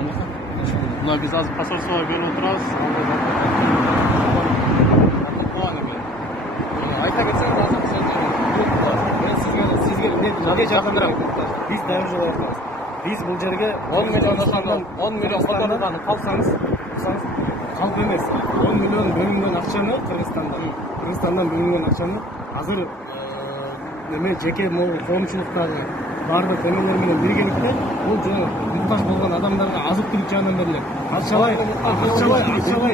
Мына биз азыр посольствого берип отурабыз. Айта кетсеңиз азыр сизге эмне жардам берет? Биз дайыр жол айтабыз. Биз бул жерге 10 миллион которганы калсаңыз, калп эмес. 10 миллион бөлүнгөн акчаны Кыргызстандан бөлүнгөн акчаны азыр неме жеке коомчулуктагы бардык эмелер менен биргеликте бул жана муктаж болгон адамдарга азык түлүк жагынан берилет. Акчалай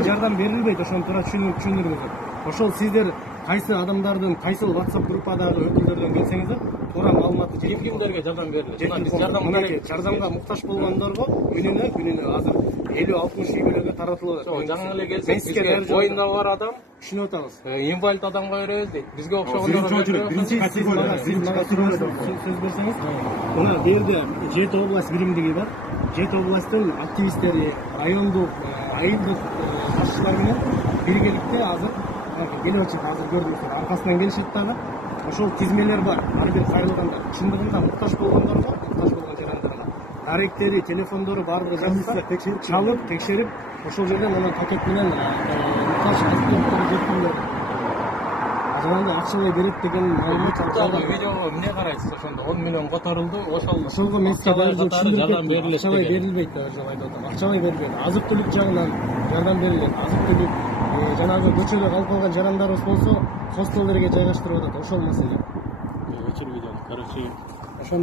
жардам берилбейт, ошону туура түшүндүрүңүз. Ошол сиздер кайсы адамдардын, кайсы WhatsApp группадагы өкүлдөрдөн келсеңиздер, туура маалыматты жеткирип кимдерге жардам берилет? Жардамга муктаж болгондорго күнүнө азыр 50-60 үй бүлөгө таратылып атат. Жаңы эле келсек, боюнда бар адам, түшүнүп атабыз. Инвалид адамга беребиз дейт. Бизге окшогондорго беребиз. Сиз мага сөз берсеңиз, мына бу жерде 7 область биримдиги бар. 7 областтын активисттери, райондук, айылдык башчылар менен биргеликте азыр келип атышат. Азыр көрдүңүздөр, аркасынан келишет дагы. Ошол тизмелер бар. Ар бир кайрылганда чындыгында муктаж болгондорго, муктаж болгон жарандарга даректери, телефондору баардыгы жазылса, чалып, текшерип, ошол жерден анан пакет менен муктаж азык-түлүктөрдү жеткирилет. Жанагы акчалай берет деген маалымат алып видеого эмне карайсыз ошондо 10 миллион которулду, ошолго мен сизге жардам берилет. Акчалай берилбейт деп айтып атам. Акчалай берилбейт. Азык-түлүк жагынан жардам берилет. Азык-түлүк жанагы көчөдө калып калган жарандарыбыз болсо, хостелдерге жайгаштырып атат. Ошол маселе. Өчүр видеону. Короче,